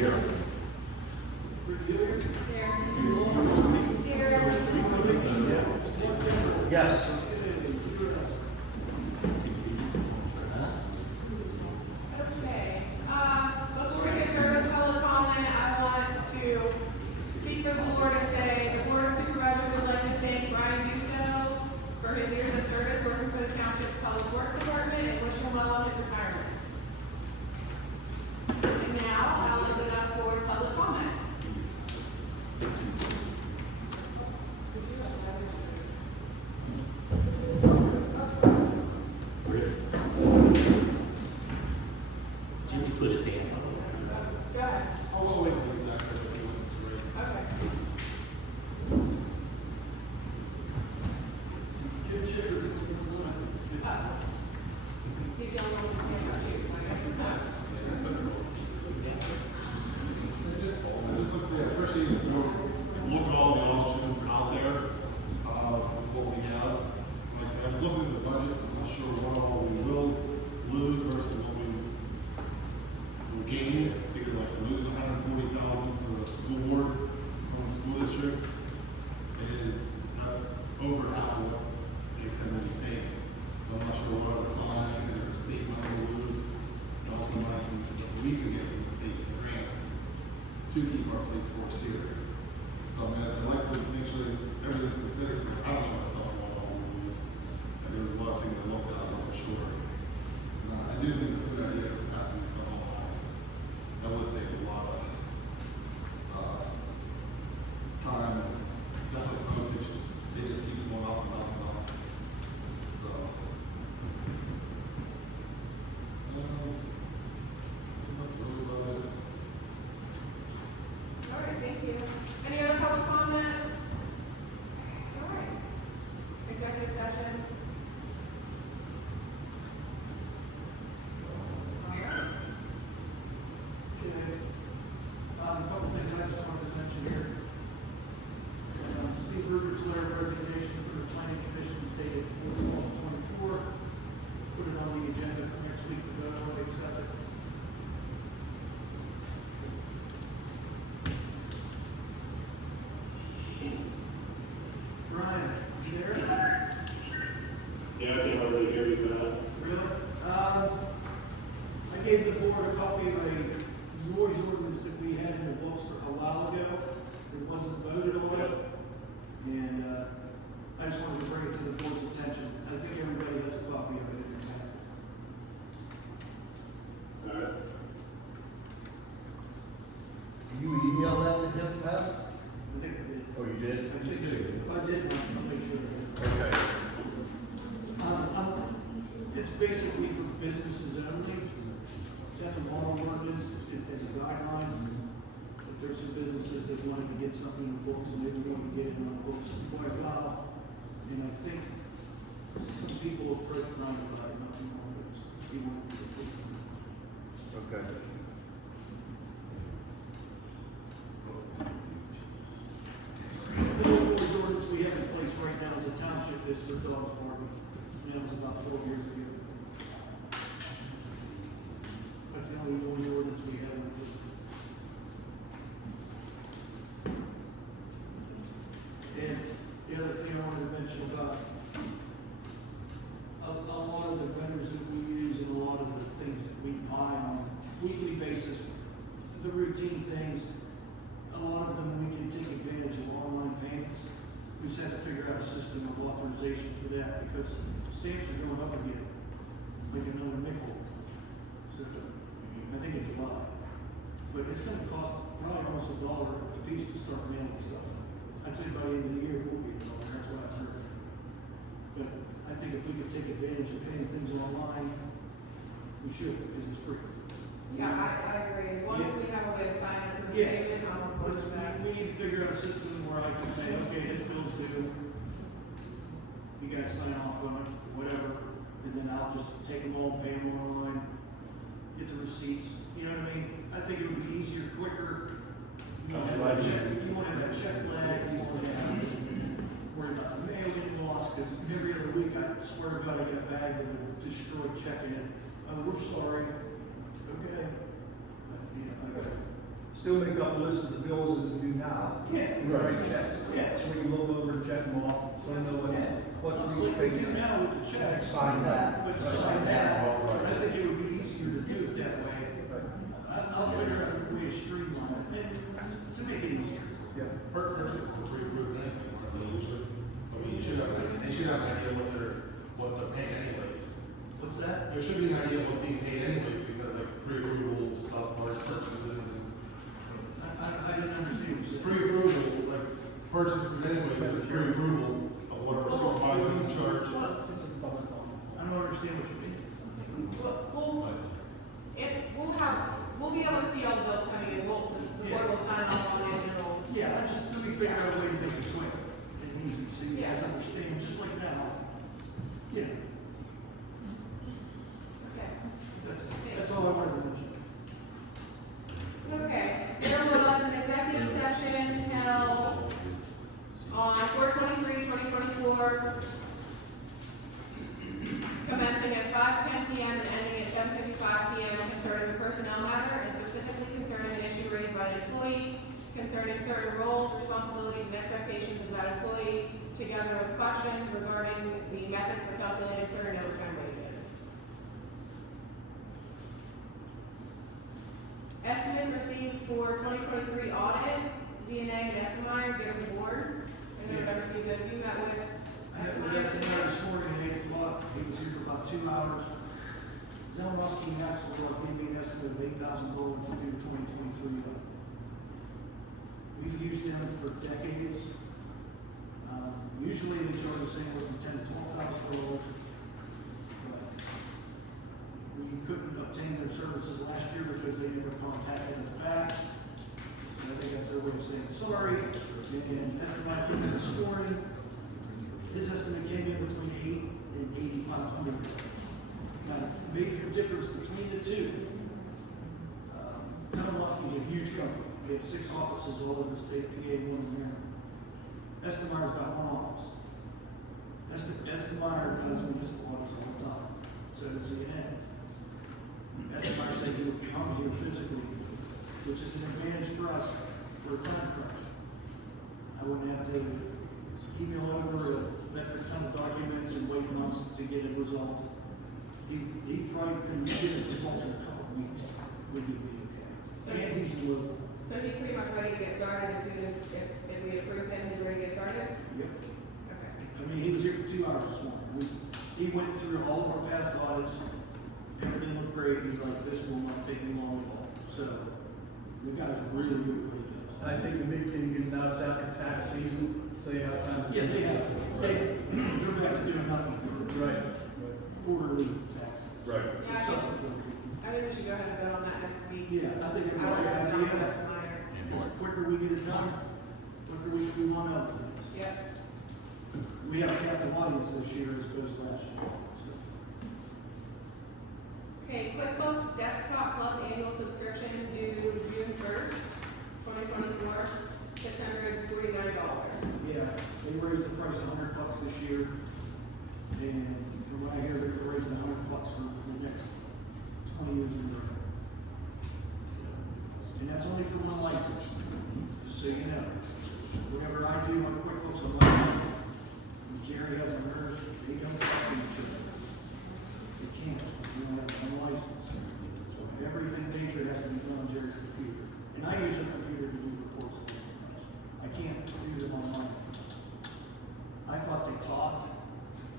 Here. Yes. Okay, before we get started with public comment, I want to speak for the board and say the board of supervisors would like to thank Brian Duso for his years of service working for the Township's Public Works Department and wish him well on his retirement. And now I'll open it up for public comment. Jimmy put his hand up. Go ahead. I'll wait till he's after if he wants to read. Okay. Jim Chiggers, it's been He's the only one with his hand up too, so I guess. I just like to say, I appreciate you look at all the options out there, with what we have. Like I said, I'm looking at the budget, I'm not sure what all we will lose versus what we're gaining. I figure like we're losing $140,000 for the school board from the school district that's over half of what they said we'd be saving. So I'm not sure what other fines or state money we'll lose, and also money from we can get from the state grants to keep our police force here. So I mean, I'd like to make sure that everything considered, so I don't know myself what all we lose. And there was a lot of things I looked at, I wasn't sure. I do think it's a good idea for passing this all. That would save a lot of time and definitely postage. They just keep going up and up and up. So that's really about it. All right, thank you. Any other public comment? All right. Executive session. All right. Okay. A couple things I just wanted to mention here. Steve Ruger's letter of resignation for the planning commission is dated 4/12/24. Put it on the agenda for next week to vote on, accept it. Brian, you there? Yeah, I can hardly hear you now. Really? I gave the board a copy of a noise ordinance that we had in the books for a while ago. It wasn't voted on it. And, I just wanted to bring it to the board's attention. I think everybody has a copy of it in their hand. Alright. You emailed that to him, Pat? I think I did. Oh, you did? I think if I did, I'll make sure that it. Okay. It's basically for businesses only. That's a law ordinance as a guideline. If there's some businesses that wanted to get something in the books and they didn't want to get it in the books for quite a while. And I think some people approached Brian about it not too long ago. So he wanted to get it. Okay. The noise ordinance we have in place right now as a township is for dogs barking. And that was about 12 years ago. That's the only noise ordinance we have in place. And the other thing I wanted to mention about a lot of the vendors that we use and a lot of the things that we buy on a weekly basis, the routine things, a lot of them we can take advantage of online payments. We just had to figure out a system of authorization for that because stamps are going up again, like another nickel. So I think in July. But it's gonna cost probably almost $1 a piece to start mailing stuff. I'd say by the end of the year it will be $1, that's what I heard. But I think if we could take advantage of paying things online, we should, because it's free. Yeah, I agree. As long as we have a way to sign it for the Yeah. statement, I'm on board with that. We need to figure out a system where I can say, okay, this bill's due. You guys sign off on it, whatever, and then I'll just take them all, pay them online, get the receipts, you know what I mean? I think it would be easier, quicker. You won't have that check lag, you won't have to worry about the mail getting lost, because every other week, I swear to God, I get a bag with a destroyed check in it. Oh, we're sorry. Okay. But, you know, I gotta still make up lists of the bills as we do now. Yeah. And write checks. Yeah. So we can look over and check them off, so we know what's for each Like we page. do now with the checks. Sign that. But sign that, I think it would be easier to do it that way. I'll figure out a way to streamline it, and to make it easier. Yeah. Purchases are pre-approved anyways, aren't they usually? I mean, you should have, they should have an idea what they're paying anyways. What's that? There should be an idea of what's being paid anyways, because like pre-approval stuff, large purchases and I didn't understand what you said. pre-approval, like purchases anyways, is pre-approval of whatever supervisor in charge. This is public comment. I don't understand what you mean. We'll be able to see all the bills coming in, the board will sign off on it, and it'll. Yeah, I just, let me figure out a way to make it quick and easy, so you guys understand, just like now. Yeah, Okay. that's all I wanted to mention. Okay, there was an executive session held on 4/23/2024, commencing at 5:10 p.m. and ending at 7:55 p.m. concerning a personnel matter and specifically concerning an issue raised by an employee concerning certain roles, responsibilities, and expectations of that employee, together with questions regarding the methods for calculating certain overtime wages. Estimates received for 2023 audit, V&A and Esmeyer, get a board. And then I received those, you met with I had with Estimate this morning at 8 o'clock, he was here for about 2 hours. Zelowski and Axelrod gave me an estimate of $8,000 to do the 2023 audit. We've used them for decades. Usually they charge us anywhere from $10,000 to $12,000. But we couldn't obtain their services last year because they never contacted us back. So I think that's their way of saying sorry. And Estimate came in this morning. His estimate came in between $8,000 and $8,500. Now, major difference between the two. Zelowski's a huge company. We have 6 offices all over the state of PA, 1 in Maryland. Estimeyer's got 1 office. Estimeyer does municipal audits all the time. So does E&A. Estimeyer said he would come here physically, which is an advantage for us for a time crunch. I wouldn't have to email over a metric ton of documents and wait months to get a result. He probably can get his results in a couple of weeks if we do be okay. And he's local. So he's pretty much ready to get started as soon as, if we approve him, he's ready to get started? Yep. Okay. I mean, he was here for 2 hours this morning. He went through all of our past audits. Everything looked great. He's like, this will not take me long at all. So, the guy's really good at what he does. I think the big thing is now it's after tax season, so you have time. Yeah, they have. They're back to doing nothing. Right. Quarterly taxes. Right. Yeah, I think we should go ahead and vote on that next week. Yeah, I think it's a I would great have done idea. Esmeyer. The quicker we get it done, the quicker we can move on other things. Yep. We have a captive audience this year as opposed to last year. So. Okay, QuickBooks Desktop Plus annual subscription due June 1st, 2024, $649. Yeah, they raised the price $100 this year, and from what I hear, they're raising $100 for the next 20 years in a row. So, and that's only for 1 license, just so you know. Whatever I do on QuickBooks, I'm licensed. When Jerry has a nurse, they don't have to insure. They can't, you don't have 1 license. So everything major has to be done on Jerry's computer. And I use a computer to do reports. I can't do them online. I thought they talked,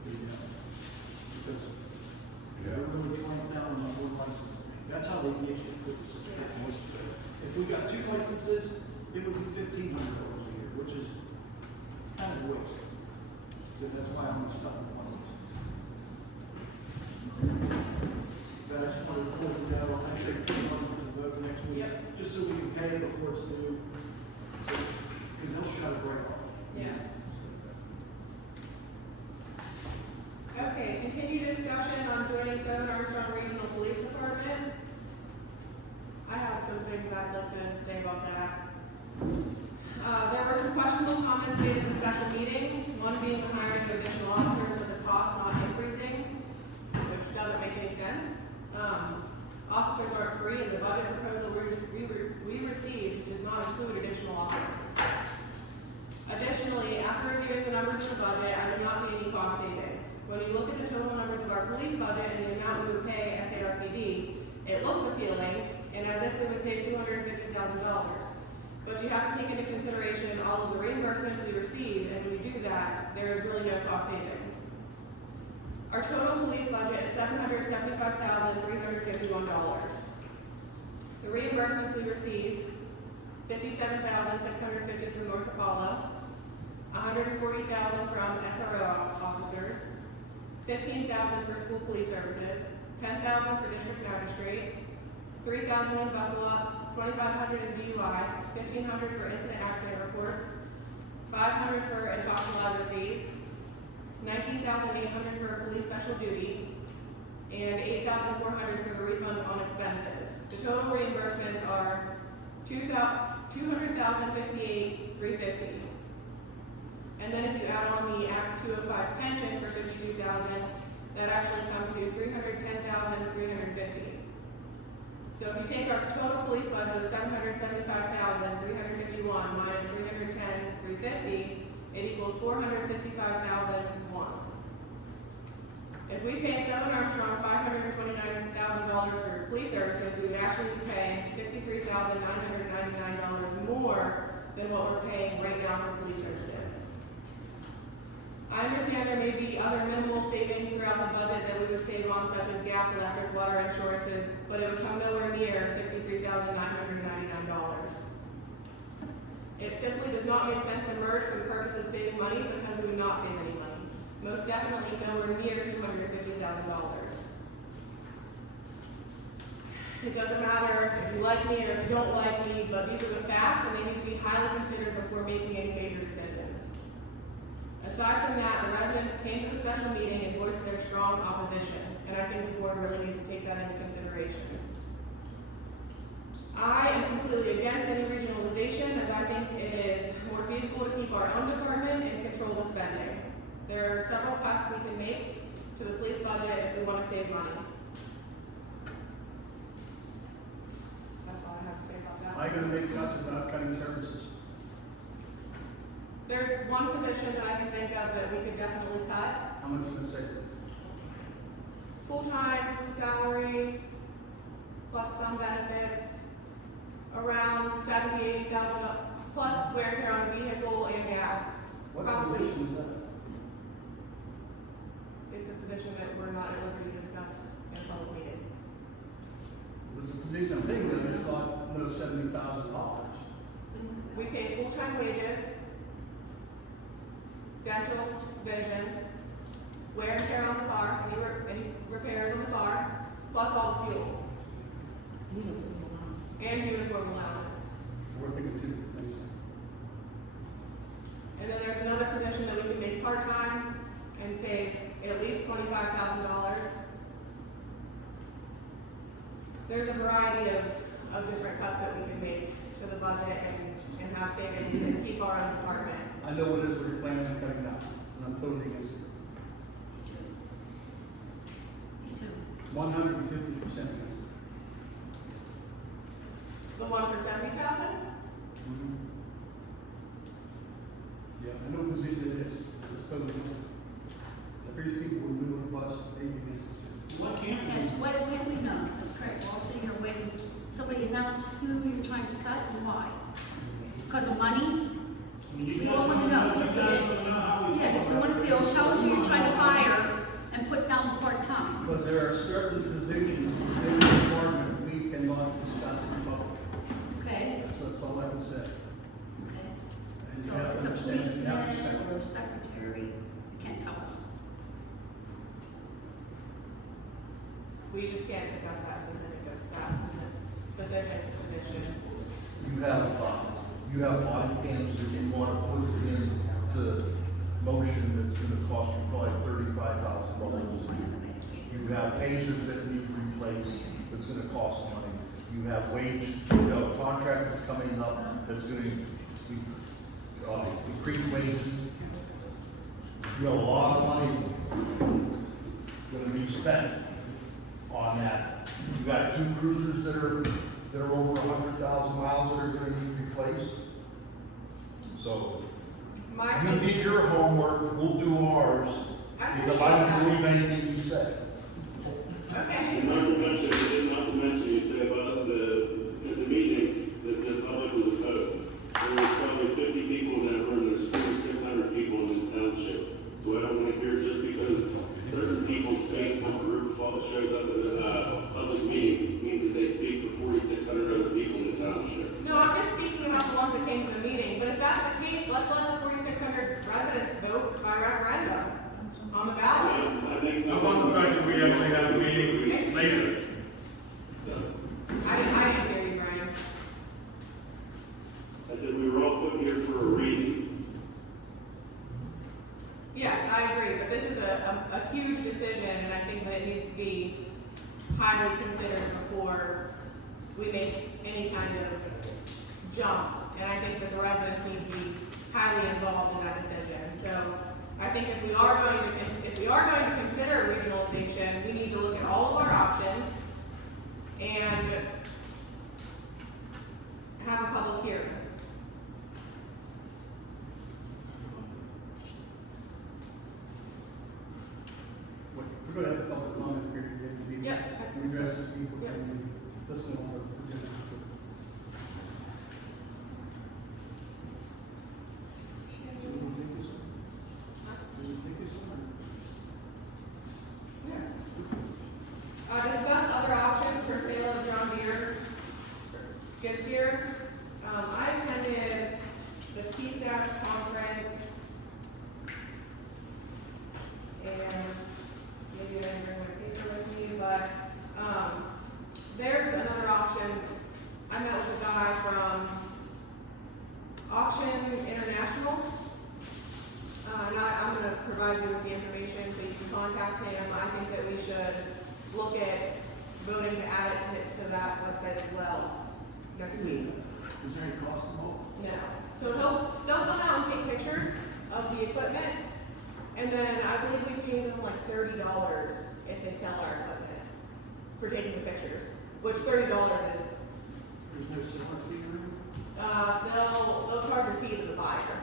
because they're really clamped down on that 1 license thing. That's how they get you with the subscription. If we got 2 licenses, it would be $1,500 a year, which is, it's kind of a waste. So that's why I'm stuck with 1 license. But I just wanted to let you know, I said, we want to vote next week, Yep. just so we can pay it before it's due. Because they'll shut it right off. Yeah. Okay, continued discussion on joining Southern Armstrong Regional Police Department. I have some things I'd like to say about that. There were some questionable comments made in the special meeting, one being the hiring of additional officers with the cost not increasing, which doesn't make any sense. Officers aren't free, and the budget proposal we received our police budget and the amount we would pay SARPD, it looks appealing, and as if we would save $250,000. But you have to take into consideration all of the reimbursements we receive, and when you do that, there is really no cost savings. Our total police budget is $775,351. The reimbursements we receive, $57,650 from North Apollo, $140,000 from SRO officers, $15,000 for school police services, $10,000 for district magistrate, $3,000 in buckle up, $2,500 in DUI, $1,500 for incident accident reports, $500 for intoxicant fees, $19,800 for police special duty, and $8,400 for the refund on expenses. The total reimbursements are $200,058,350. And then if you add on the Act 205 pension for $52,000, that actually comes to $310,350. So if you take our total police budget of $775,351 minus $310,350, it equals $465,001. If we pay Seven Armstrong $529,000 for police services, we would actually be paying $63,999 more than what we're paying right now for police services. I understand there may be other minimal savings throughout the budget that we would save on, such as gas, electric, water, insurances, but it would come nowhere near $63,999. It simply does not make sense to merge for the purpose of saving money because we would not save any money. Most definitely nowhere near $250,000. It doesn't matter if you like me or if you don't like me, but these are the facts and they need to be highly considered before making any major decisions. Aside from that, the residents came to the special meeting and voiced their strong opposition, and I think the board really needs to take that into consideration. I am completely against any regionalization, as I think it is more feasible to keep our own department and control the spending. There are several cuts we can make to the police budget if we want to save money. That's all I have to say about that. Am I gonna make cuts without cutting services? There's one position that I can think of that we could definitely cut. How much is it? Full-time salary, plus some benefits, around $70,000-$80,000, plus wear and tear on a vehicle and gas. What Probably. position is that? It's a position that we're not at liberty to discuss in a public meeting. It's a position I'm thinking of, it's not no $70,000. We pay full-time wages, dental, vision, wear and tear on the car, any repairs on the car, plus all the fuel. And uniform allowance. We're thinking two different things. And then there's another position that we could make part-time and save at least $25,000. There's a variety of different cuts that we can make to the budget and have savings and keep our own department. I know what it is we're planning on cutting down, and I'm totally against it. Me too. 150% against it. The one for $70,000? Yeah, I know what position it is, it's totally different. The first people who do it bus, they against it too. What can't we? Yes, what can we know? That's correct. We're all sitting here waiting. Somebody announce who you're trying to cut and why. Because of money? You We guys all want to know. you Yes, guys yes. want to know how we. Yes, we want to know. Tell us who you're trying to fire and put down part-time. Because there are certain positions within the department we cannot discuss in public. Okay? That's all I can say. Okay. And So you have it's to a understand, you have to policeman respect or a it. secretary. You can't tell us. We just can't discuss that specific position. You have audit cams that you want to put into motion that's gonna cost you probably $35,000. You have tasers that need replaced, that's gonna cost money. You have you have a contract that's coming up that's gonna increase wages. You know, a lot of money gonna be spent on that. You got two cruisers that are over 100,000 miles that are gonna need replaced. So, My you did your homework, we'll do ours, I because I don't believe anything you say. Okay. And not to mention, you said about at the meeting, that the public was opposed. There was probably 50 people in that room, there's 4,600 people in this township. So I don't want to hear just because certain people's Facebook group shows up at a public meeting, means that they speak for 4,600 other people in the township. No, I'm just speaking about the ones that came to the meeting, but if that's the case, let's let the 4,600 residents vote by referendum on the ballot. I think. I want the fact that we actually have a meeting later. I didn't hear you, Brian. I said we were all put here for a reason. Yes, I agree, but this is a huge decision, and I think that it needs to be highly considered before we make any kind of jump. And I think that the residents need to be highly involved in that decision. So I think if we are going to consider regionalization, we need to look at all of our options and have a public hearing. We're gonna have a public comment period at the meeting. Yep. We address people, Yep. and listen on the agenda. Do you want to take this one? Do you take this one? Discuss other options for sale of John Deere skid steer. I attended the PSATS conference, and maybe I didn't bring my paper with me, but, there's another option. I met with a guy from Auction International. And I'm gonna provide you with the information so you can contact him. I think that we should look at voting to add it to that website as well next week. Is there any cost involved? No. So they'll come out and take pictures of the equipment, and then I believe we pay them like $30 if they sell our equipment for taking the pictures, which $30 is, There's no similar fee or anything? they'll charge a fee to the buyer.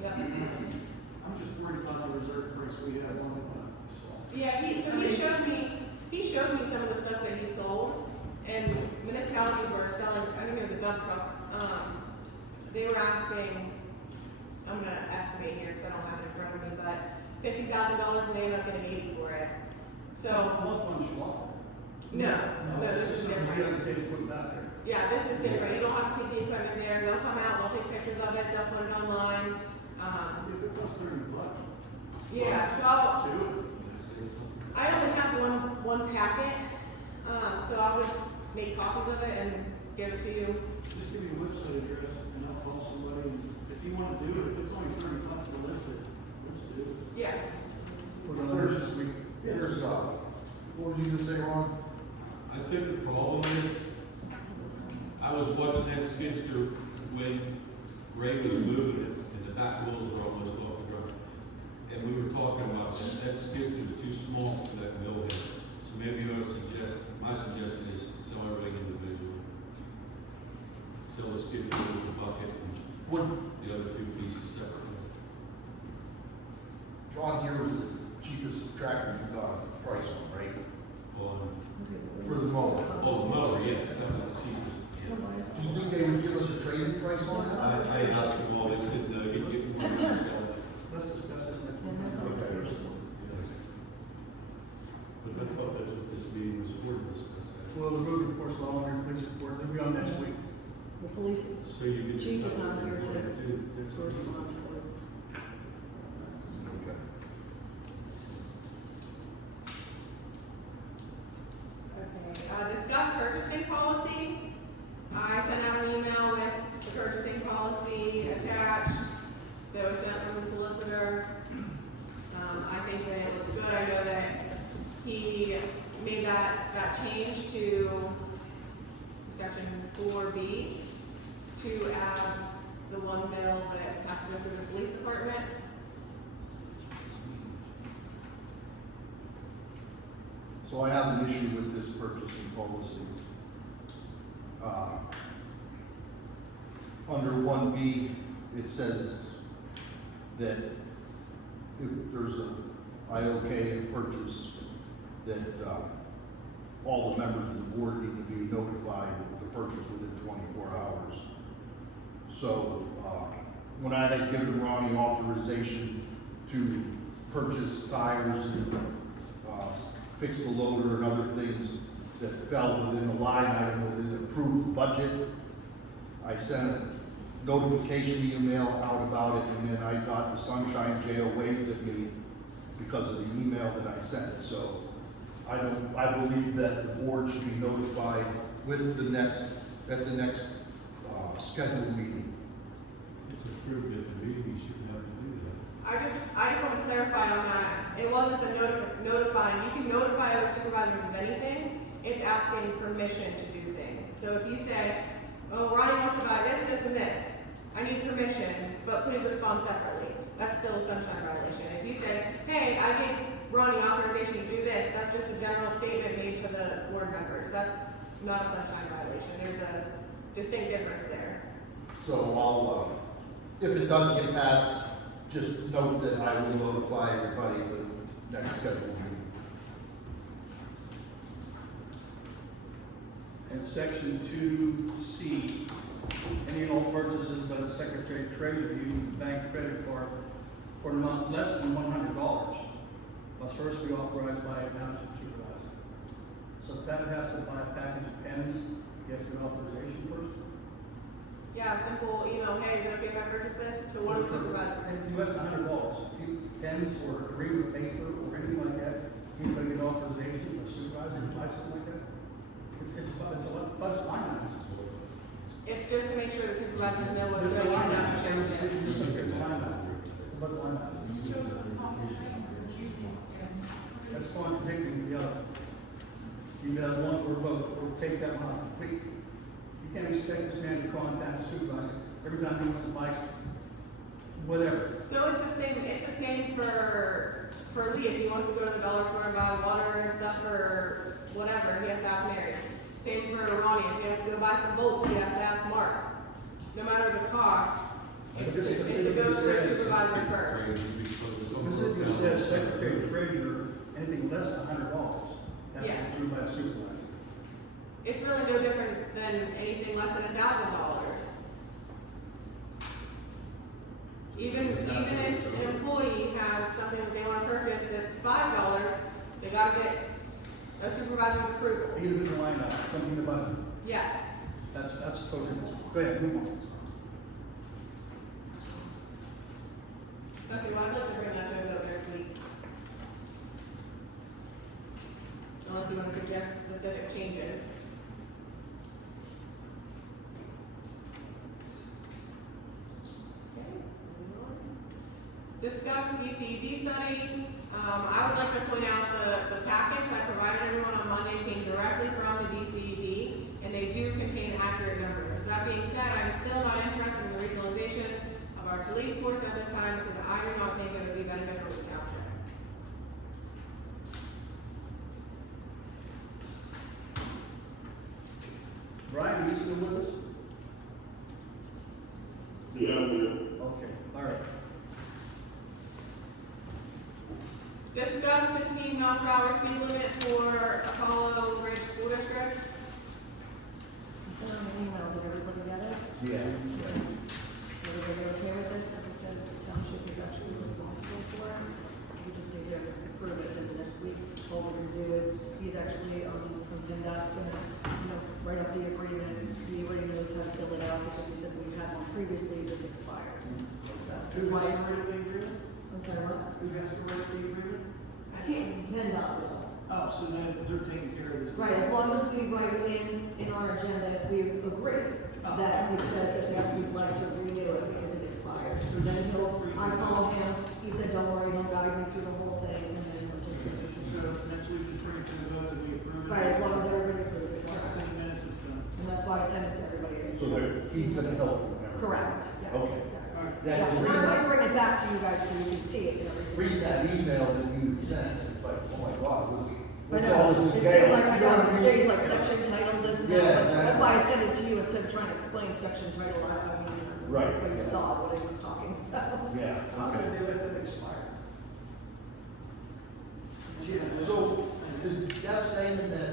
Yep. I'm just worried about the reserve price we have on it, so. Yeah, he showed me some of the stuff that he sold, and municipalities were selling, I think it was a dump truck, they were asking, I'm gonna estimate here, because I don't have it in front of me, but $50,000, and they ended up getting 80 for it. So, One slot. no, this is something different. you have to take and put it out there. Yeah, this is different, you don't have to take the equipment there, they'll come out, they'll take pictures of it, they'll put it online, If it costs $30, yeah, so do it. I only have one packet, so I'll just make copies of it and give it to you. Just give me a website address and I'll call somebody, and if you wanna do it, if it's only $30, we'll list it, let's do it. Yeah. There's, what were you gonna say, Ron? I think the problem is, I was watching that skid steer when Ray was moving it, and the back wheels were almost off the ground. And we were talking about that skid steer is too small for that mill head. So maybe my suggestion is sell everything individually. Sell the skid steer with the bucket and the other two pieces separately. John Deere was the cheapest tractor you got a price on, right? For the mower. Oh, the mower, yes, that was the cheapest. Yeah. Do you think they would give us a trade-in price on it? I asked them all, they said, no, you get more to sell that. Let's discuss this next week. But I thought that's what this meeting was for, to discuss that. Well, the road report's all on your police report, they'll be on next week. The police So you can chief just. is on here too. to respond, so. Okay. Okay, discuss purchasing policy. I sent out an email with the purchasing policy attached that was sent from the solicitor. I think that it looks good. I know that he made that change to section 4B to add the one bill that has to go through the police department. So I have an issue with this purchasing policy. Under 1B, it says that if there's a IOK purchase, that, all the members of the board need to be notified of the purchase within 24 hours. So, when I had given Ronnie authorization to purchase tires and, fix the loader and other things that fell within the line item within the approved budget, I sent a notification email out about it, and then I got the Sunshine Jail waived at me because of the email that I sent. So I believe that the board should be notified with at the next scheduled meeting. It's approved at the meeting, you shouldn't have to do that. I just want to clarify on that. It wasn't the notifying. You can notify other supervisors of anything. It's asking permission to do things. So if you say, oh, Ronnie wants to buy this, this, and this, I need permission, but please respond separately. That's still a sunshine violation. If you say, hey, I gave Ronnie authorization to do this, that's just a general statement made to the board members. That's not a sunshine violation. There's a distinct difference there. So I'll, if it does get passed, just note that I will notify everybody the next scheduled meeting. And section 2C, any and all purchases by the Secretary of Treasury using the bank credit card for an amount less than $100 must first be authorized by a township supervisor. So if that has to buy a package of pens, he has to get authorization first? Yeah, simple email, hey, is it okay if I purchase this to one of the supervisors? It's less than $100. If you pens or agreement paper or anything like that, he's gonna get authorization for a supervisor to buy something like that? It's a budget line item. It's just to make sure the supervisors know what's It's a going line on. item. It's a line item. It's a budget line item. That's contradicting the other. You got one or both, or take that one out complete. You can't expect this man to contact the supervisor every time he wants to buy whatever. So it's the same for Lee. If he wants to go to the dollar store and buy water and stuff for whatever, he has to ask Mary. Same for Ronnie. If he has to go buy some bolts, he has to ask Mark. No matter the cost, it goes to the supervisor first. Specifically says Secretary of Treasurer, anything less than $100 has to be Yes. approved by a supervisor. It's really no different than anything less than $1,000. Even if an employee has something that they want to purchase that's $5, they gotta get a supervisor's approval. Either is a line item, something in the budget. Yes. That's totally, go ahead, move on. Okay, well, I'd like to bring that to a vote next week. Unless you want to suggest specific changes. Okay, moving on. Discuss DCED study. I would like to point out the packets I provided everyone on Monday came directly from the DCED, and they do contain accurate numbers. That being said, I'm still not interested in the regionalization of our police force at this time because I do not think it would be beneficial to the township. Brian, are you still with us? Yeah, I'm here. Okay, all right. Discuss 15 mile per hour speed limit for Apollo Ridge School District. I sent out an email, did everybody get it? Yeah. Everybody okay with it? Like I said, the township is actually responsible for it. We just need to approve it in the next week. All we're gonna do is, he's actually, from PennDOT's gonna, write up the agreement. He already knows how to fill it out because we said we had one previously, it just expired. Who has to write the agreement? I'm sorry, what? Who has to write the agreement? PennDOT will. Oh, so they're taking care of this. Right, as long as we write in our agenda, if we agree that it says that yes, we'd like to renew it because it expired. Then I called him, he said, don't worry, he'll guide me through the whole thing, and then we'll just. So next week, just bring it to the vote that we approve it. Right, as long as everybody approves it. After 10 minutes, it's done. And that's why I sent it to everybody. So he's gonna help you. remember? Correct, yes, Okay. yes. All right. Yeah, Yeah, and read I might that- bring it back to you guys so you can see it and everything. Read that email that you had sent, it's like, oh my God, what's But all no, this it entail? seemed like I You know what got, mean? there's like section title, this and Yeah, that, but exactly. that's why I sent it to you instead of trying to explain section title, Right, that's where you yeah. saw what I was talking about. Yeah, How okay. did they let that expire? Yeah, So- and is that saying that,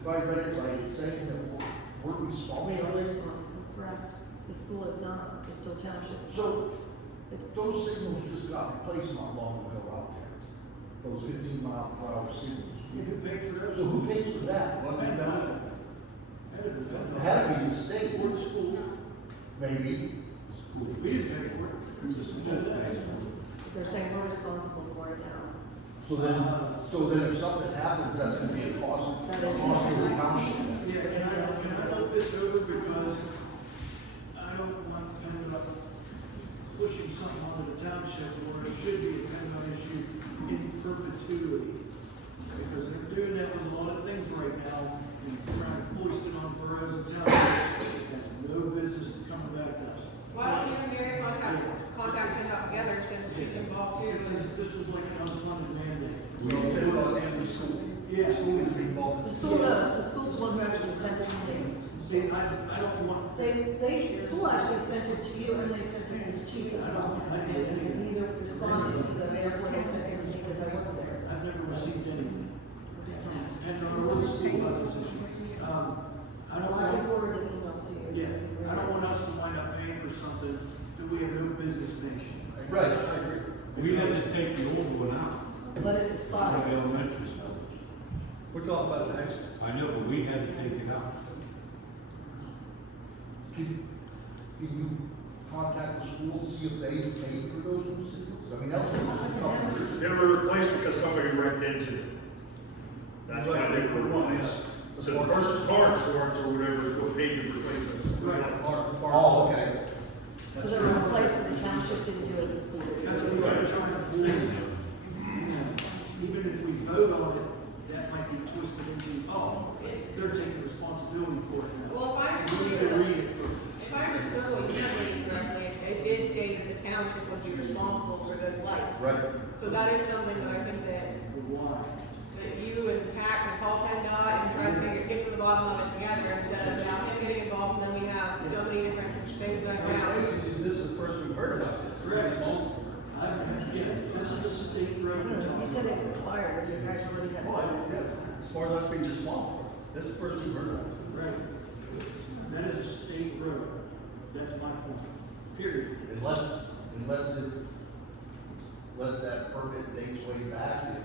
if I read it right, it's saying that we're We responsible? are responsible, correct? The school is not, it's still township. So, It's, those signals just got replaced not long ago out there. Those 15-mile-per-hour signals. You can pay for those. So who pays for that? What they done? It had to be the state. Or the school. Maybe. We didn't pay for it. It was the school that paid for it. they're saying we're responsible for it now. So then if something happens, that's gonna be a cost to the township. Yeah, can I look this over because I don't want to end up pushing something onto the township where it should be a PennDOT issue in perpetuity. Because they're doing that with a lot of things right now and trying to foist it on boroughs and townships. It has no business coming back to us. Why don't you and Mary contact them up together since she's involved too? This is like an unfunded mandate. So they put on in the school. Yeah. The school is involved. The school knows, the school's the one who actually sent it to me. See, I don't want. The school actually sent it to you and they sent it to the chief as well. And neither responded to them, therefore they sent it to me because I wasn't there. I've never received anything. And nor will the school about this issue. I don't So I can want, forward an email to you. so you yeah, can read I don't it. want us to wind up paying for something that we have no business paying. Right. We had to take the old one out Let it of expire. the elementary school. We're talking about the high school. I know, but we had to take it out. Can you contact the school and see if they paid for those new signals? I mean, that was a couple of years They ago. were replaced because somebody wrecked into it. That's why they were replaced. So the person's car insurance or whatever is what paid to replace those. Oh, okay. So they were replaced and the township didn't do it, the school did That's it. what we're trying to avoid. Even if we vote on it, that might be twisted into, oh, they're taking responsibility for it now. Well, if I So we need to read it first. If I understood what you were reading correctly, it did say that the township would be responsible for those lights. Right. So that is something that I think that Why? you and Pat can call PennDOT and try to get to the bottom of it together instead of now him getting involved and then we have so many different things going around. This is the first we've heard about this. Correct. I don't know, yeah, this is a state road. we're talking You said it about. expired, you guys already had signed. As far as us being responsible, this is the first we've heard about it. Right. That is a state road. That's my point. Period. Unless that permit dates way back in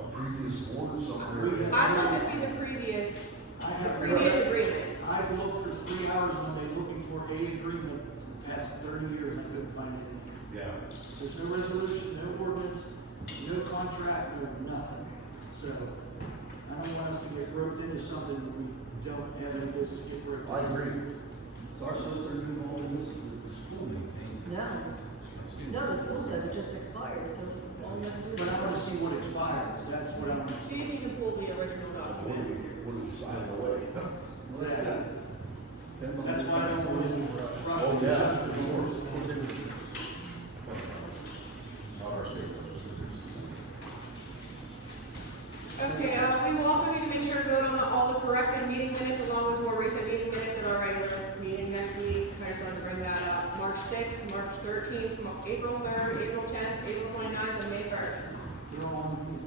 a previous order somewhere. I'd like to see the previous agreement. I've looked for 3 hours when they looking for a agreement for the past 30 years. I couldn't find anything. Yeah. There's no resolution, no ordinance, no contract, no nothing. So I don't want us to get roped into something that we don't have any business getting roped into. I agree. So our solicitor doing all of this, the school maintained. No, the school said it just expired, so all you have to do is. But I want to see what expires. That's what I want to see. See if you can pull the original document. What do we sign away? That's why I don't want to rush Oh, the yeah, judgment. sure. Not our state. Okay, we will also need to make sure to vote on all the corrected meeting minutes along with more recent meeting minutes in our regular meeting next week. I just wanted to bring that up. March 6th, March 13th, April 3rd, April 10th, April 29th, and May 1st. They're on.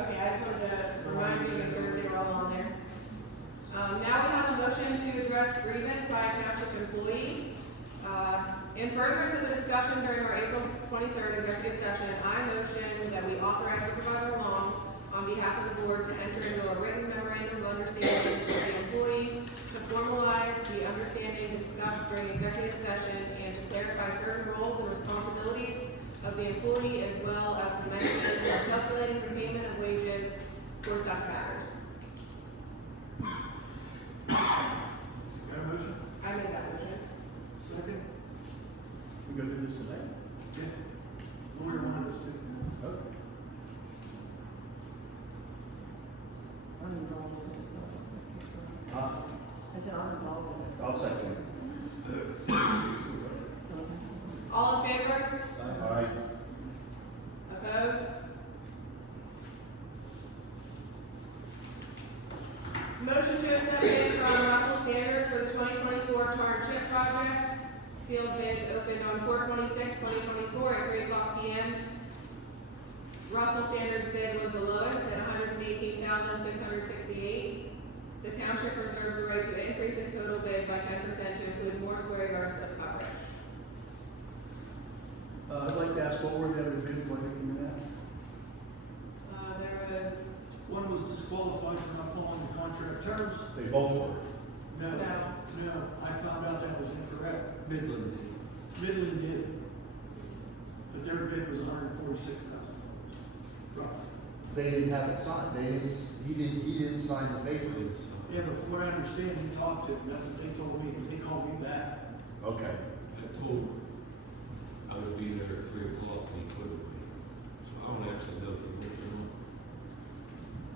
Okay, I just wanted to remind you that they were all on there. Now we have a motion to address grievance by a township employee. In furtherance of the discussion during our April 23rd executive session, I motion that we authorize Supervisor Long on behalf of the board to enter into a written memorandum of understanding with the employee to formalize the understanding discussed during executive session and to clarify certain roles and responsibilities of the employee as well as the mechanism of calculating the payment of wages for such matters. Got a motion? I made that motion. Second? We're gonna do this today? Yeah. Lawyer wanted us to. Okay. I'm involved in it, so. Huh? I said I'm involved in it. so- I'll second it. All in favor? All right. Opposed? Motion to accept bid from Russell Standard for the 2024 Township project. Sealed bids opened on 4/26/2024 at 3:00 p.m. Russell Standard's bid was the lowest at $118,668. The township reserves the right to increase its total bid by 10% to include more square yards of coverage. I'd like to ask, what were the other bids, what did you at? There was, One was disqualified for not following the contract terms. They both were. No, No. no, I found out that was incorrect. Midland did. Midland did. But their bid was $146,000. Roughly. They didn't have it signed, he didn't sign the paper. Yeah, but from what I understand, he talked to him, that's what they told me, because they called me back. Okay. I told him I would be there at 3 o'clock and he couldn't be. So I don't actually know if he would or not.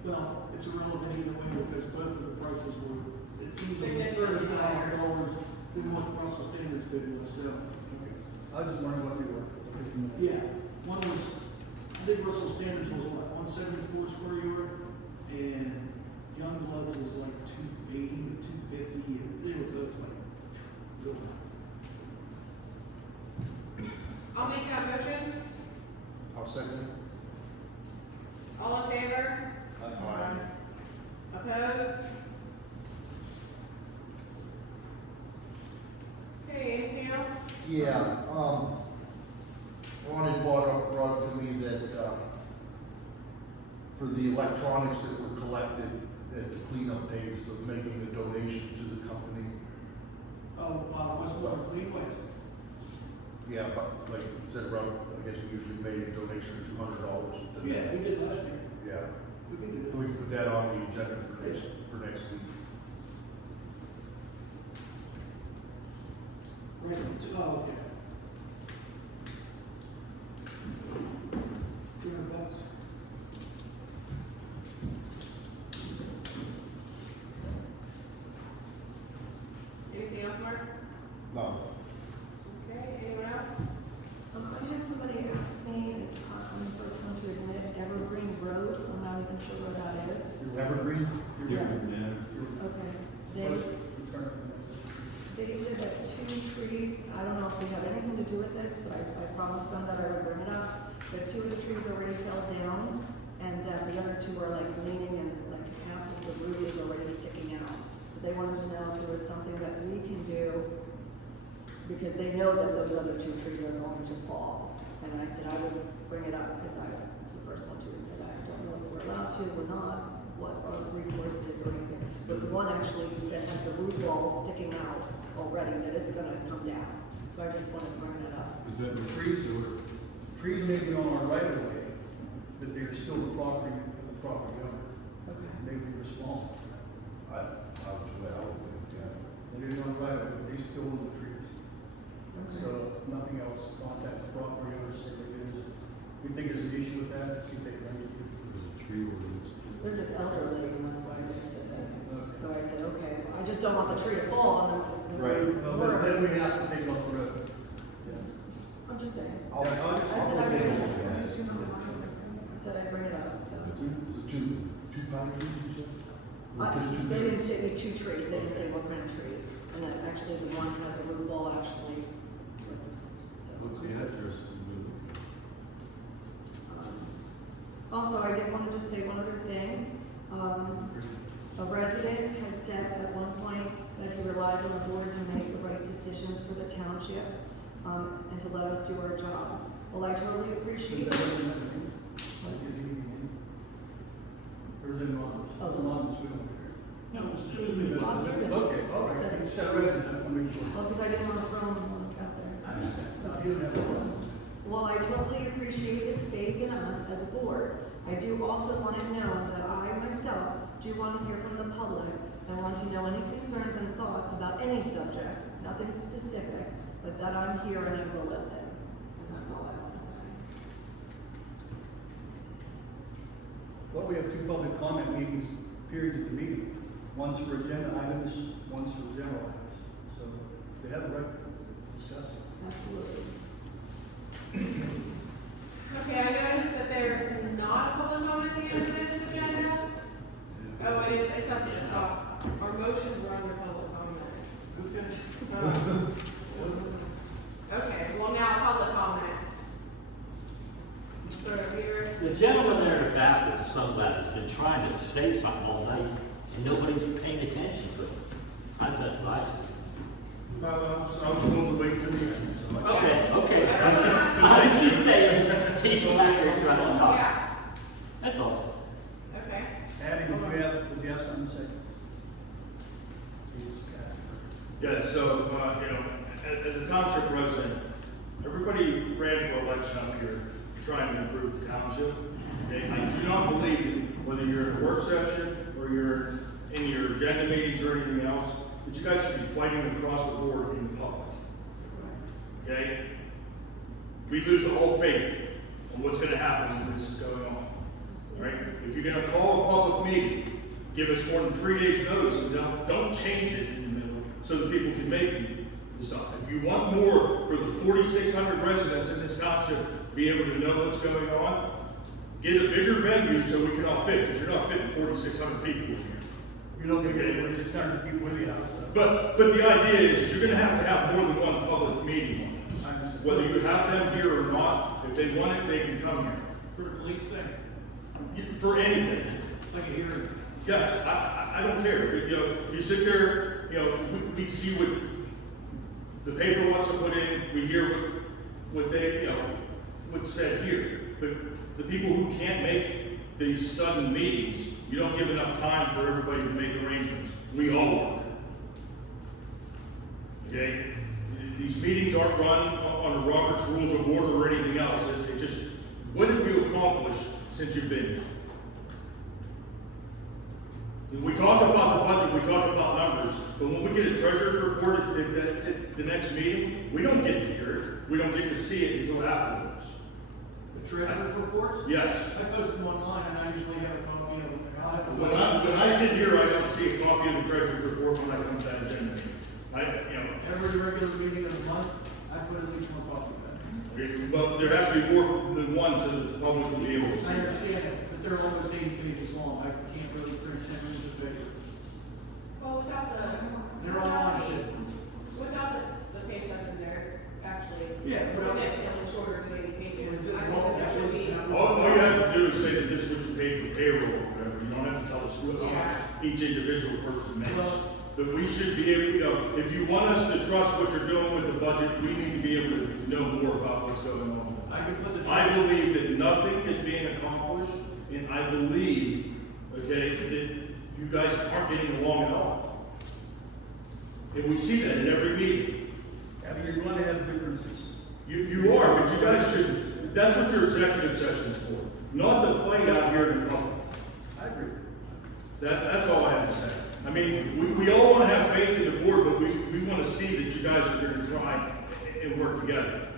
Well, it's irrelevant either way, because both of the prices were easily $30,000 than what Russell Standard's bid was, so. I was just wondering what they were. Yeah, one was, I think Russell Standards was what, 174 square yard, and Youngbloods was like 280 to 250, and they were both like, real high. I'll make that motion. I'll second All in favor? it. Aye. Opposed? Okay, anything else? Yeah, Ron had brought up to me that, for the electronics that were collected at the cleanup days of making a donation to the company. Oh, Westwater Cleanway. Yeah, but like you said, Ron, I guess we usually made a donation of $200. Yeah, we did last year. Yeah, We can do we can put that on the agenda for next week. that. Right, oh, okay. $200. Anything else, Mark? No. Okay, anyone else? I had somebody ask me, I'm the first one to admit, Evergreen Road, I'm not even sure where that is. Evergreen? Yes. Okay, they said that 2 trees, I don't know if they have anything to do with this, but I promised them that I would bring it up. But 2 of the trees already fell down, and that the other 2 are like leaning and like half of the root is already sticking out. So they wanted to know if there was something that we can do, because they know that those other 2 trees are going to fall. And I said I would bring it up, because I was the first one to admit I don't know if we're allowed to or not, what our recourse is or anything. But the one actually you said has the root ball sticking out already, that it's gonna come down. So I just wanted to bring that up. Is that the Trees may be on our right of way, but they're still the property of the property owner. Okay. They would be responsible for that. I would think, yeah. They're on the right of way, but they still own the trees. Okay. So if nothing else, contact the property owners, say we think there's an issue with that, see if they can remedy it. There's a tree ordinance. They're just elderly, and that's why they said that. So I said, okay, I just don't want the tree to fall and then. Right. But then we have to take it off the road. I'm just saying. I'll I said I'd bring it up. yeah. I said I'd bring it up, so. Two pine trees, you said? They didn't say the 2 trees, they didn't say what kind of trees. And then actually the one has a root ball actually lives, so. What's the address of the building? Also, I did want to just say one other thing. A resident had said at one point that he relies on the board to make the right decisions for the township, and to let us do our job. Well, I totally appreciate it. Or is it anonymous? Oh. Anonymous, we don't care. No, it was me. Okay, all right. You said resident, I'll make sure. Well, because I didn't want to throw him out there. You don't have one. While I totally appreciate his faith in us as a board, I do also want to know that I myself do want to hear from the public. I want to know any concerns and thoughts about any subject, nothing specific, but that I'm here and I will listen. And that's all I want to say. Well, we have 2 public comment meetings, periods of the meeting. One's for agenda items, one's for general items. So they have the right to discuss it. Absolutely. Okay, I noticed that there's not a public conversation on this agenda. Oh, it is, it's up at the top. Our motions were under public comment. Okay, well now public comment. Sort of here. The sunglasses, been trying to say something all night, and nobody's paying attention to it. That's what I see. I was willing to wait till the end, so. Okay. I'm just saying, he's back there trying to talk. Yeah, That's all. okay. Abby, did you have something to say? Yes, so, as a township resident, everybody ran for election up here trying to improve the township. Okay, I do not believe, whether you're in a work session or you're in your agenda meetings or anything else, that you guys should be fighting across the board in the public. Okay? We lose all faith on what's gonna happen when this is going on. All right? If you're gonna call a public meeting, give us more than 3 days notice and don't change it in the middle so that people can make the stuff. If you want more for the 4,600 residents in this township to be able to know what's going on, get a bigger venue so we can all fit, because you're not fitting 4,600 people in here. You don't get it, it's 600 people in the house. But the idea is you're gonna have more than one public meeting on this. Whether you have them here or not, if they want it, they can come here. For the police thing, For anything. like a hearing. Yes, I don't care. You sit there, we see what the paper wants to put in, we hear what they, what's said here. But the people who can't make these sudden meetings, you don't give enough time for everybody to make arrangements. We all work. Okay? These meetings aren't run on the Robert's Rules of Order or anything else. It just, what have you accomplished since you've been here? We talk about the budget, we talk about numbers, but when we get a treasurer's report at the next meeting, we don't get to hear it. We don't get to see it until afterwards. The treasurer's reports? Yes. I post them online and I usually have a copy of them. I'll have to. When I sit here, I don't see a copy of the treasurer's report when I come to that agenda. Every regular meeting of the month, I put at least one copy of that. Well, there has to be more than one so that the public will be able to see. I understand it, but they're almost 80 pages long. I can't really print 10 minutes of paper. Well, without They're online too. without the pay stubs in there, it's actually Yeah, well- significantly shorter than 80 pages. Is it I long? think that should be. All you have to do is say that this is what you paid for payroll or whatever. You don't have to tell us how much each individual person makes. Well- But we should be able, if you want us to trust what you're doing with the budget, we need to be able to know more about what's going on. I can put the. I believe that nothing is being accomplished, and I believe, okay, that you guys aren't getting along at all. And we see that in every meeting. Abby, you're going to have differences. You are, but you guys should, that's what your executive session's for, not to fight out here in the public. I agree. That's all I have to say. I mean, we all want to have faith in the board, but we want to see that you guys are going to try and work together.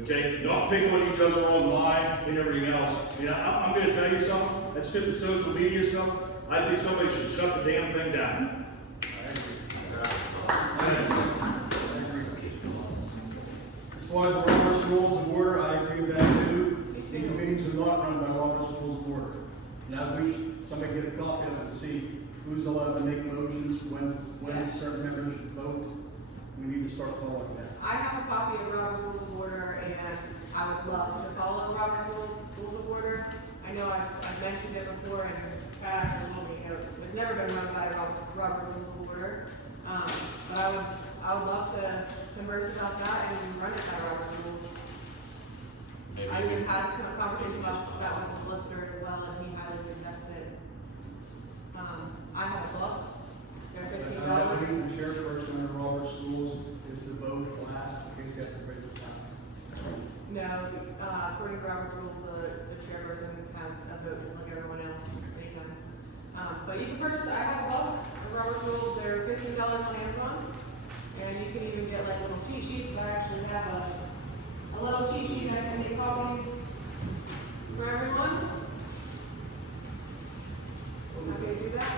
Okay? Not pick on each other online and everything else. I mean, I'm going to tell you something. That stupid social media stuff, I think somebody should shut the damn thing down. As far as the Robert's Rules of Order, I agree with that too. These meetings are not run by Robert's Rules of Order. Now, we should, somebody get a copy of it and see who's allowed to make motions, when certain members should vote. We need to start following that. I have a copy of Robert's Rules of Order, and I would love to follow Robert's Rules of Order. I know I've mentioned it before, and Pat actually told me, it's never been run by Robert's Rules of Order. But I would love to converse about that and run it by Robert's Rules. I even had a conversation about that with the solicitor as well, and he highly suggested. I have a book, they're $15. I believe the chairperson under Robert's Rules is to vote last in case you have to break the time. No, according to Robert's rules, the chairperson has a vote just like everyone else anytime. But you can purchase, I have a book of Robert's rules, they're $15 on Amazon. And you can even get like little cheat sheets. I actually have a little cheat sheet I can make copies for everyone. Happy to do that.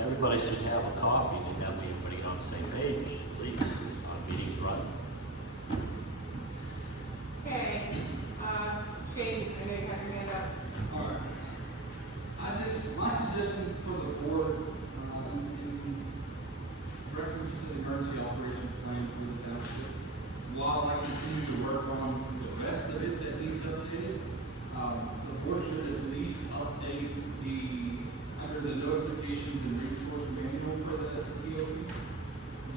Everybody should have a copy, and that way everybody get on the same page, at least, our meetings run. Okay, Shane, I know you have your hand up. Alright. My suggestion for the board, in reference to the emergency operations plan for the township, while I continue to work on the rest of it that needs updated, the board should at least update under the notifications and resource manual for the DOP,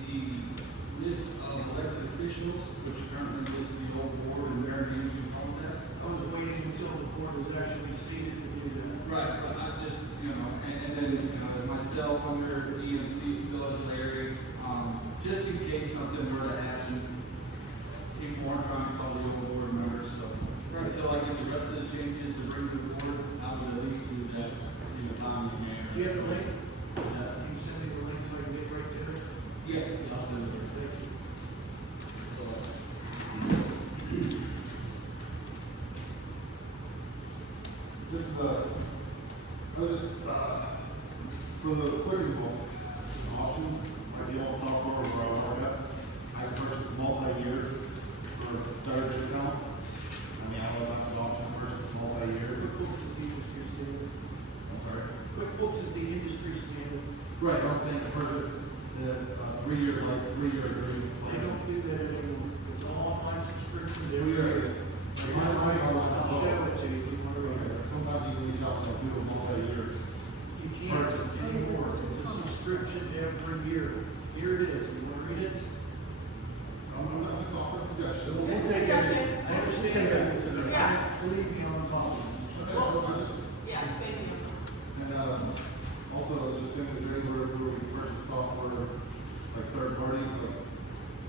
the list of elected officials, which currently lists the old board and their names and contact. I was waiting until the board was actually seated to do that. Right, but I just, and then, as myself under EMC still as Larry, just in case something were to happen, people aren't trying to call the old board members, so until I get the rest of the changes to bring to the board, I would at least do that in a timely manner. Do you have the link? Can you send me the link so I can get right to it? Yeah, I'll send it. Thank you. This is I was just, for the clearing books option, like the old software where I work at, I purchased multi-year for better discount. I mean, I don't know if that's an option, purchase multi-year. QuickBooks is the industry standard. I'm sorry. QuickBooks is the industry standard. Right, I'm saying to purchase the three-year agreement. They don't do that anymore. It's all online subscriptions. Three-year. I'll show it to you if you want to read Okay, it. sometimes you need to do a multi-years. You can't anymore. It's a subscription every year. Here it is. You want to read it? I'm just offering suggestions. We'll take it. I understand that. Yeah. Believe me, I'm following. Okay, well, I just, Yeah, thank you. and, also, I was just thinking, is there anywhere where we can purchase software, like third party, like,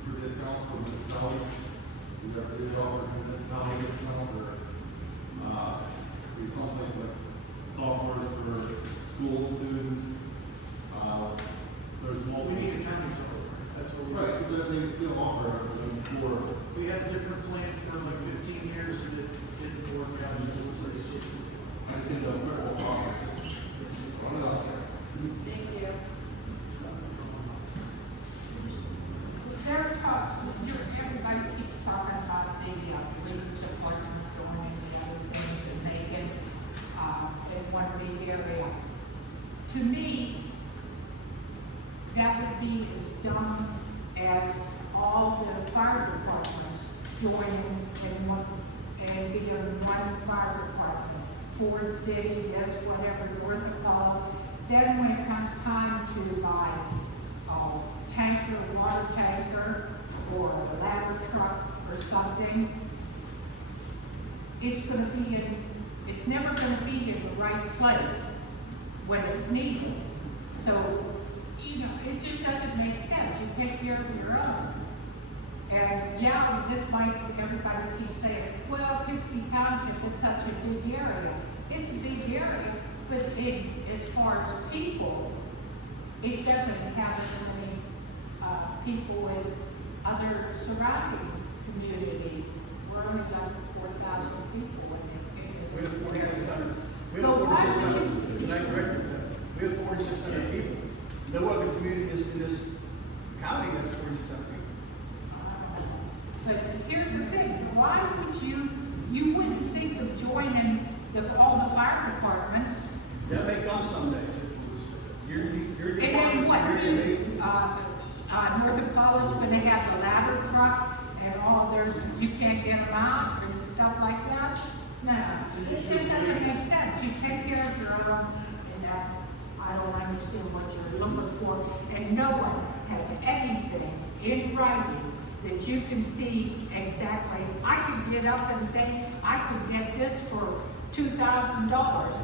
for discount for municipalities? Is there, do they offer municipality discount, or, be someplace like softwares for school students? There's We multiple. need accounting software. That's what we Right, but they still offer it for, We had a different plan for like 15 years and it didn't work out. So it was like a system. I think the we'll offer, just run it out there. Thank you. Everybody keeps talking about the police department joining the other things and making, in one big area. To me, that would be as dumb as all the fire departments joining in one, and being one fire department. Ford City, yes, whatever you want to call it. Then when it comes time to buy tanker, water tanker, or a ladder truck or something, it's never gonna be in the right place when it's needed. So, it just doesn't make sense. You take care of your own. And yeah, everybody keeps saying, well, Kiski Township is such a big area. It's a big area, but as far as people, it doesn't have as many people as other surrounding communities. We're only got 4,000 people in We have 4,600. We So have why would 4,600. Can I correct you? We have 4,600 people. No other community in this county has 4,600 people. But here's the thing, why would you wouldn't think of joining all the fire departments. That may come someday. Your And then department's what, here, Northern Apollo's gonna have a ladder truck and you can't get them out and stuff like that? No, it just doesn't make sense. You take care of your own, and I don't understand what you're looking for. And no one has anything in writing that you can see exactly. I could get up and say, I could get this for $2,000.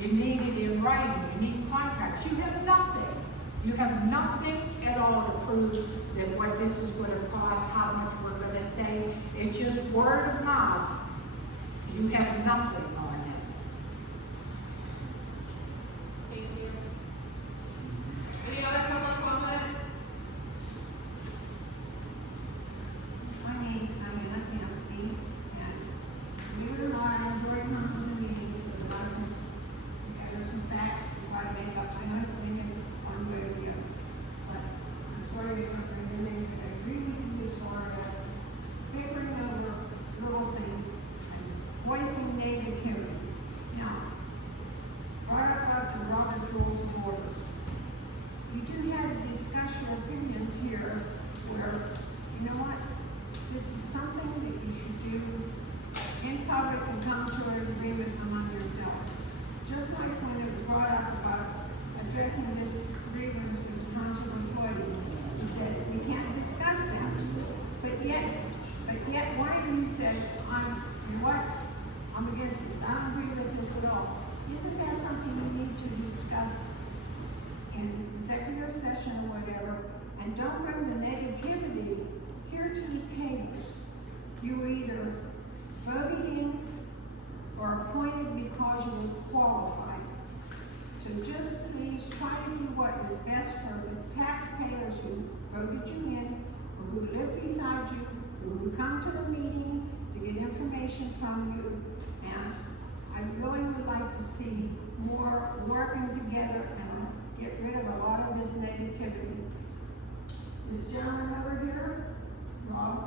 You need it in writing, you need contracts. You have nothing. You have nothing at all to prove that what this is gonna cost, how much we're gonna save. It's just word of mouth. You have nothing on this. Thank you. Any other public comment? My name is Township, and believe it or not, I enjoy coming to the meetings, so that I can gather some facts to try to make up my own opinion one way or the other. But I'm sorry to come from your name, but I agree with you as far as papering over little things and voicing negativity. Now, brought up to Robert's Rules of Order. You do have to discuss your opinions here where, you know what, this is something that you should do in public and come to a real just like when it was brought up about addressing this grievance with the township employee, he said, we can't discuss that. But yet, one of you said, you know what, I'm against this, I don't agree with this at all. Isn't that something we need to discuss in executive session or whatever? And don't bring the negativity here to the tables. You were either voted in or appointed because you were qualified. So just please try to do what is best for the taxpayers who voted you in, or who live beside you, who come to the meeting to get information from you. And I really would like to see more working together and get rid of a lot of this negativity. This gentleman over here, Rob,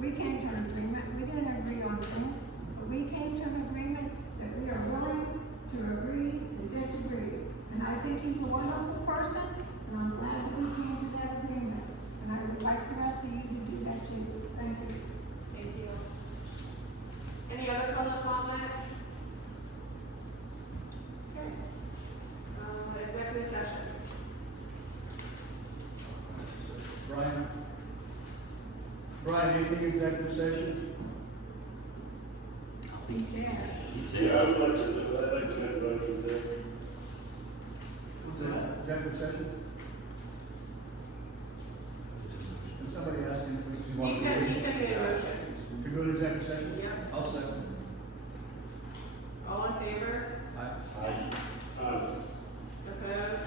we came to an agreement. We didn't agree on things, but we came to an agreement that we are willing to agree and disagree. And I think he's a wonderful person, and I'm glad that we came to that agreement. And I would like the rest of you to do that too. Thank you. Thank you. Any other public comment? Okay. Executive session. Brian, anything executive session? He's there. He said, Yeah, I'd like to make a motion there. What's that? Executive session? Can somebody ask him, please? He said made a motion. To go to executive session? Yep. I'll second. All in favor? Aye. Opposed?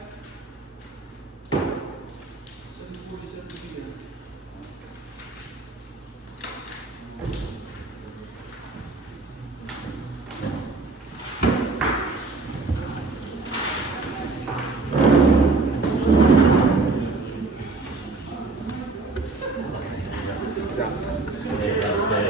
7:47 p.m. okay.